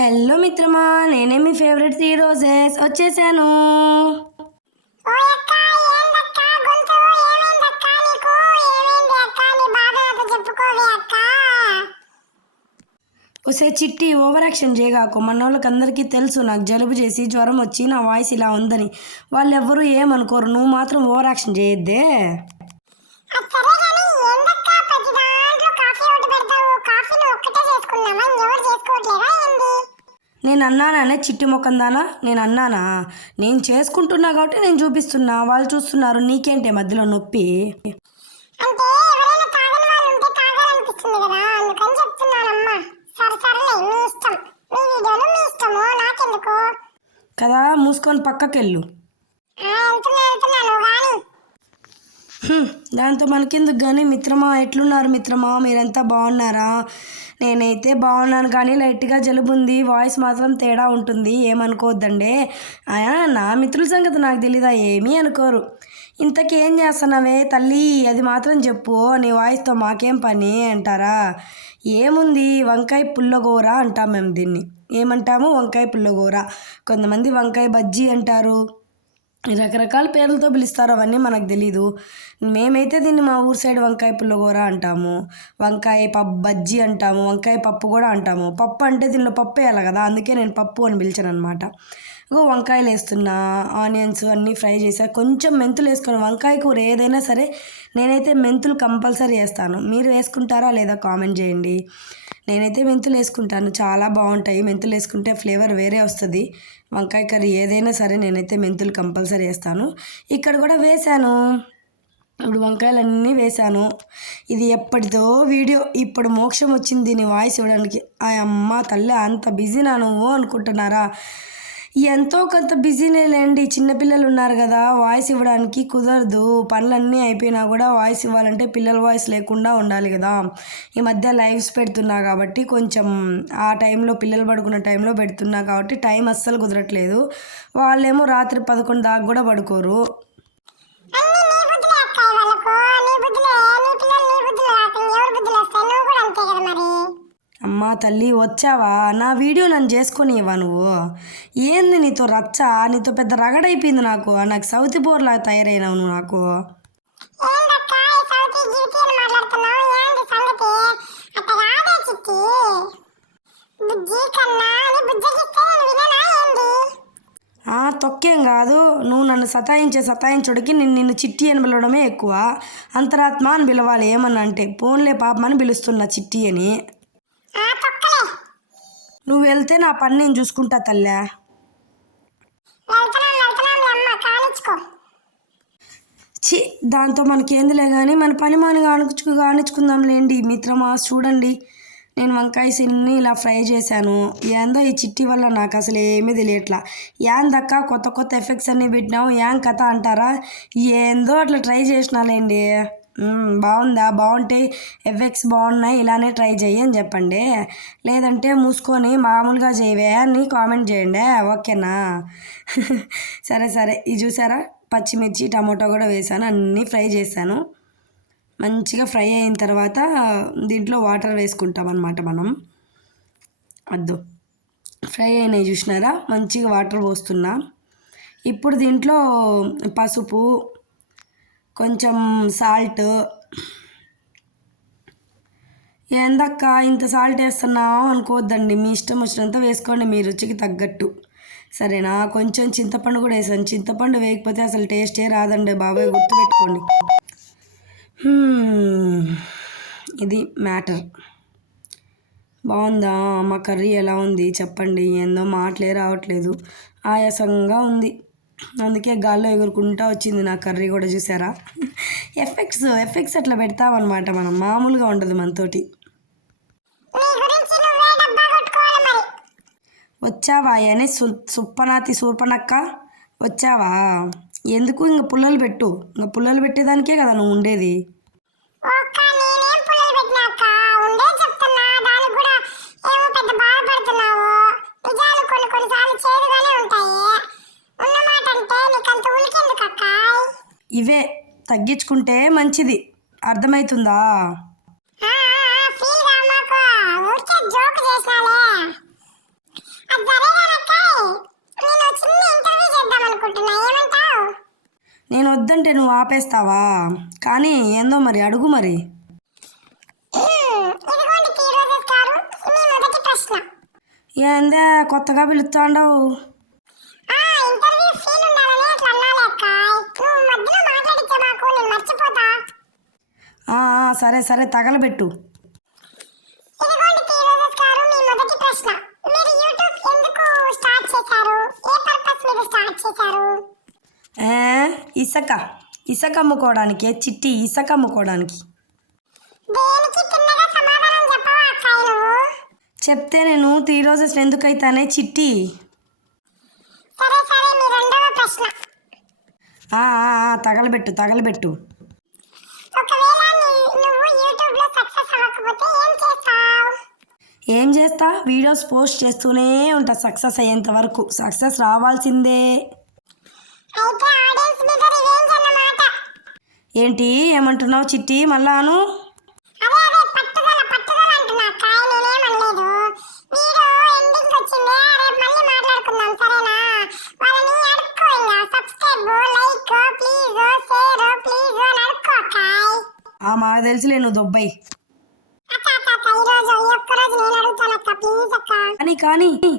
Hello మిత్రమా, నేనే మీ favourite 3 roses వచ్చేసాను. ఒసే చిట్టి, ఓవర్ యాక్షన్ చేయగాకు. మన వాళ్ళకి అందరికీ తెలుసు నాకు జలుబు చేసి జ్వరం వచ్చి నా వాయిస్ ఇలా ఉందని. వాళ్ళు ఎవ్వరూ ఏమనుకోరు, నువ్వు మాత్రం ఓవర్ యాక్షన్ చేయొద్దే. నేను అన్నానే చిట్టి మొక్కందానా? నేను అన్నానా? నేను చేసుకుంటున్నా కాబట్టి నేను చూపిస్తున్నా, వాళ్ళు చూస్తున్నారు. నీకేంటే మధ్యలో నొప్పి? కదా, మూసుకొని పక్కకెళ్ళు. దాంతో మనకెందుకు కానీ. మిత్రమా, ఎట్లున్నారు మిత్రమా? మీరంతా బాగున్నారా? నేనైతే బాగున్నాను, కానీ లైట్గా జలుబు ఉంది. వాయిస్ మాత్రం తేడా ఉంటుంది, ఏమనుకోవద్దండి. నా మిత్రుల సంగతి నాకు తెలీదా? ఏమీ అనుకోరు. ఇంతకేం చేస్తున్నావే తల్లి, అది మాత్రం చెప్పు. నీ వాయిస్తో మాకేం పని అంటారా? ఏముంది, వంకాయ పుల్లగూర అంటాం మేము దీన్ని. ఏమంటాము? వంకాయ పుల్లగూర. కొంతమంది వంకాయ బజ్జీ అంటారు, రకరకాల పేర్లతో పిలుస్తారు, అవన్నీ మనకు తెలీదు. మేమైతే దీన్ని మా ఊరు సైడ్ వంకాయ పుల్లగూర అంటాము, వంకాయ బజ్జీ అంటాము, వంకాయ పప్పు కూడా అంటాము. పప్పు అంటే దీనిలో పప్పు వేయాలి కదా, అందుకే నేను పప్పు అని పిలిచాను అనమాట. వంకాయలు వేస్తున్నా, ఆనియన్స్ అన్నీ ఫ్రై చేసా, కొంచెం మెంతులు వేసుకొని. వంకాయ కూర ఏదైనా సరే నేనైతే మెంతులు కంపల్సరీ వేస్తాను. మీరు వేసుకుంటారా లేదా కామెంట్ చేయండి. నేనైతే మెంతులు వేసుకుంటాను, చాలా బాగుంటాయి. మెంతులు వేసుకుంటే ఫ్లేవర్ వేరే వస్తుంది. వంకాయ కర్రీ ఏదైనా సరే నేనైతే మెంతులు కంపల్సరీ వేస్తాను. ఇక్కడ కూడా వేసాను. ఇప్పుడు వంకాయలన్నీ వేసాను. ఇది ఎప్పటిదో వీడియో, ఇప్పుడు మోక్షం వచ్చింది దీని వాయిస్ ఇవ్వడానికి. ఆ అమ్మ తల్లి, అంత బిజీనా నువ్వు అనుకుంటున్నారా? ఎంతో కొంత బిజీనే లేండి. చిన్నపిల్లలు ఉన్నారు కదా, వాయిస్ ఇవ్వడానికి కుదరదు. పనులన్నీ అయిపోయినా కూడా వాయిస్ ఇవ్వాలంటే పిల్లల వాయిస్ లేకుండా ఉండాలి కదా. ఈ మధ్య లైవ్స్ పెడుతున్నా కాబట్టి కొంచెం ఆ టైంలో, పిల్లలు పడుకున్న టైంలో పెడుతున్నా కాబట్టి టైం అస్సలు కుదరట్లేదు. వాళ్ళేమో రాత్రి 11 దాకా కూడా పడుకోరు. అమ్మా తల్లి, వచ్చావా? నా వీడియో నన్ను చేసుకొని ఇవ్వ నువ్వు. ఏంది నీతో రచ్చ? నీతో పెద్ద రగడైపోయింది నాకు. సౌతి బోర్లా తయారైనావు నువ్వు నాకు. తొక్కేం కాదు. నువ్వు నన్ను సతాయించుడికి నిన్ను చిట్టి అని పిలవడమే ఎక్కువ. అంతరాత్మ అని పిలవాలి ఏమన్నా అంటే. పోన్లే పాపమని పిలుస్తున్నా చిట్టి అని. నువ్వు వెళ్తే నా పని నేను చూసుకుంటా తల్లా. దాంతో మనకేందిలే కానీ, మన పని కానిచ్చుకుందాంలేండి. మిత్రమా చూడండి, నేను వంకాయ సిన్ని ఇలా ఫ్రై చేశాను. ఏందో ఈ చిట్టి వల్ల నాకు అసలు ఏమీ తెలియట్లా. ఏందక్క కొత్త కొత్త ఎఫెక్ట్స్ అన్నీ పెట్టినావు, ఏం కథ అంటారా? ఏందో అట్లా ట్రై చేసినాలేండి. బాగుందా? బాగుంటే ఎఫెక్ట్స్ బాగున్నాయి, ఇలానే ట్రై చెయ్యి అని చెప్పండి. లేదంటే మూసుకొని మామూలుగా చేయవే అని కామెంట్ చేయండి, ఓకేనా? సరే. ఇది చూసారా, పచ్చిమిర్చి టమాటో కూడా వేసాను, అన్నీ ఫ్రై చేశాను. మంచిగా ఫ్రై అయిన తర్వాత దీంట్లో వాటర్ వేసుకుంటాం అన్నమాట మనం. ఫ్రై అయినాయి చూసినారా, మంచిగా వాటర్ పోస్తున్నా. ఇప్పుడు దీంట్లో పసుపు, కొంచెం సాల్ట్. ఏందక్క ఇంత సాల్ట్ వేస్తున్నావు అనుకోవద్దండి, మీ ఇష్టం వచ్చినంత వేసుకోండి, మీ రుచికి తగ్గట్టు, సరేనా? కొంచెం చింతపండు కూడా వేసాను. చింతపండు వేయకపోతే అసలు టేస్టే రాదండి బాబాయ్, గుర్తుపెట్టుకోండి. ఇది మ్యాటర్. బాగుందా మా కర్రీ? ఎలా ఉంది చెప్పండి. ఏందో మాటలే రావట్లేదు, ఆయాసంగా ఉంది. అందుకే గాల్లో ఎగురుకుంటా వచ్చింది నా కర్రీ కూడా. చూసారా, ఎఫెక్ట్స్ అట్లా పెడతామన్నమాట మనం, మామూలుగా ఉండదు మనతోటి. వచ్చావా అని సూర్పనక్క వచ్చావా? ఎందుకు? ఇంక పుల్లలు పెట్టు. ఇంక పుల్లలు పెట్టేదానికే కదా నువ్వు ఉండేది. ఇవే తగ్గించుకుంటే మంచిది, అర్థమవుతుందా? వద్దంటే నువ్వు ఆపేస్తావా? కానీ ఏందో మరి అడుగు మరి. ఇదిగోండి టీ రోజెస్ గారు, మీ మొదటి ప్రశ్న. ఏందే కొత్తగా పిలుస్తాండవు? ఇంటర్వ్యూ ఫీల్ ఉండాలని అట్లా అన్నాలే అక్క. నువ్వు మధ్యలో మాట్లాడితే మాకు నేను మర్చిపోతా. సరే సరే తగలబెట్టు. ఇదిగోండి టీ రోజెస్ గారు, మీ మొదటి ప్రశ్న. మీరు యూట్యూబ్ ఎందుకు స్టార్ట్ చేశారు? ఏ పర్పస్ మీద స్టార్ట్ చేశారు? ఇసుక అమ్ముకోవడానికి. చిట్టి ఇసుక అమ్ముకోవడానికి. దేనికి తిన్నగా సమాధానం చెప్పవా అక్కాయి నువ్వు? చెప్తే నేను 3 రోజెస్ ఎందుకైతానే చిట్టి. సరే సరే, మీ రెండవ ప్రశ్న. తగలబెట్టు. ఒకవేళ నువ్వు యూట్యూబ్ లో సక్సెస్ అవ్వకపోతే ఏం చేస్తావు? ఏం చేస్తా? వీడియోస్ పోస్ట్ చేస్తూనే ఉంటా సక్సెస్ అయ్యేంత వరకు. సక్సెస్ రావాల్సిందే. అయితే ఆడియన్స్ మీద రివెంజ్ అన్నమాట. ఏంటి ఏమంటున్నావు చిట్టి మళ్ళాను? అదే పట్టుదల అంటున్నా అక్కాయి, నేనేమనలేదు. వీడియో ఎండింగ్ వచ్చింది, రేపు మళ్ళీ మాట్లాడుకుందాం సరేనా? వాళ్ళని అడుక్కో, ఇంకా subscribe, like please, share please అని అడుక్కో అక్కాయి. మాకు తెలుసులే నువ్వు దొబ్బాయి. అక్క ఈరోజు ఈ ఒక్కరోజు నేను అడుగుతాను అక్క, ప్లీజ్ అక్క. కానీ ఈ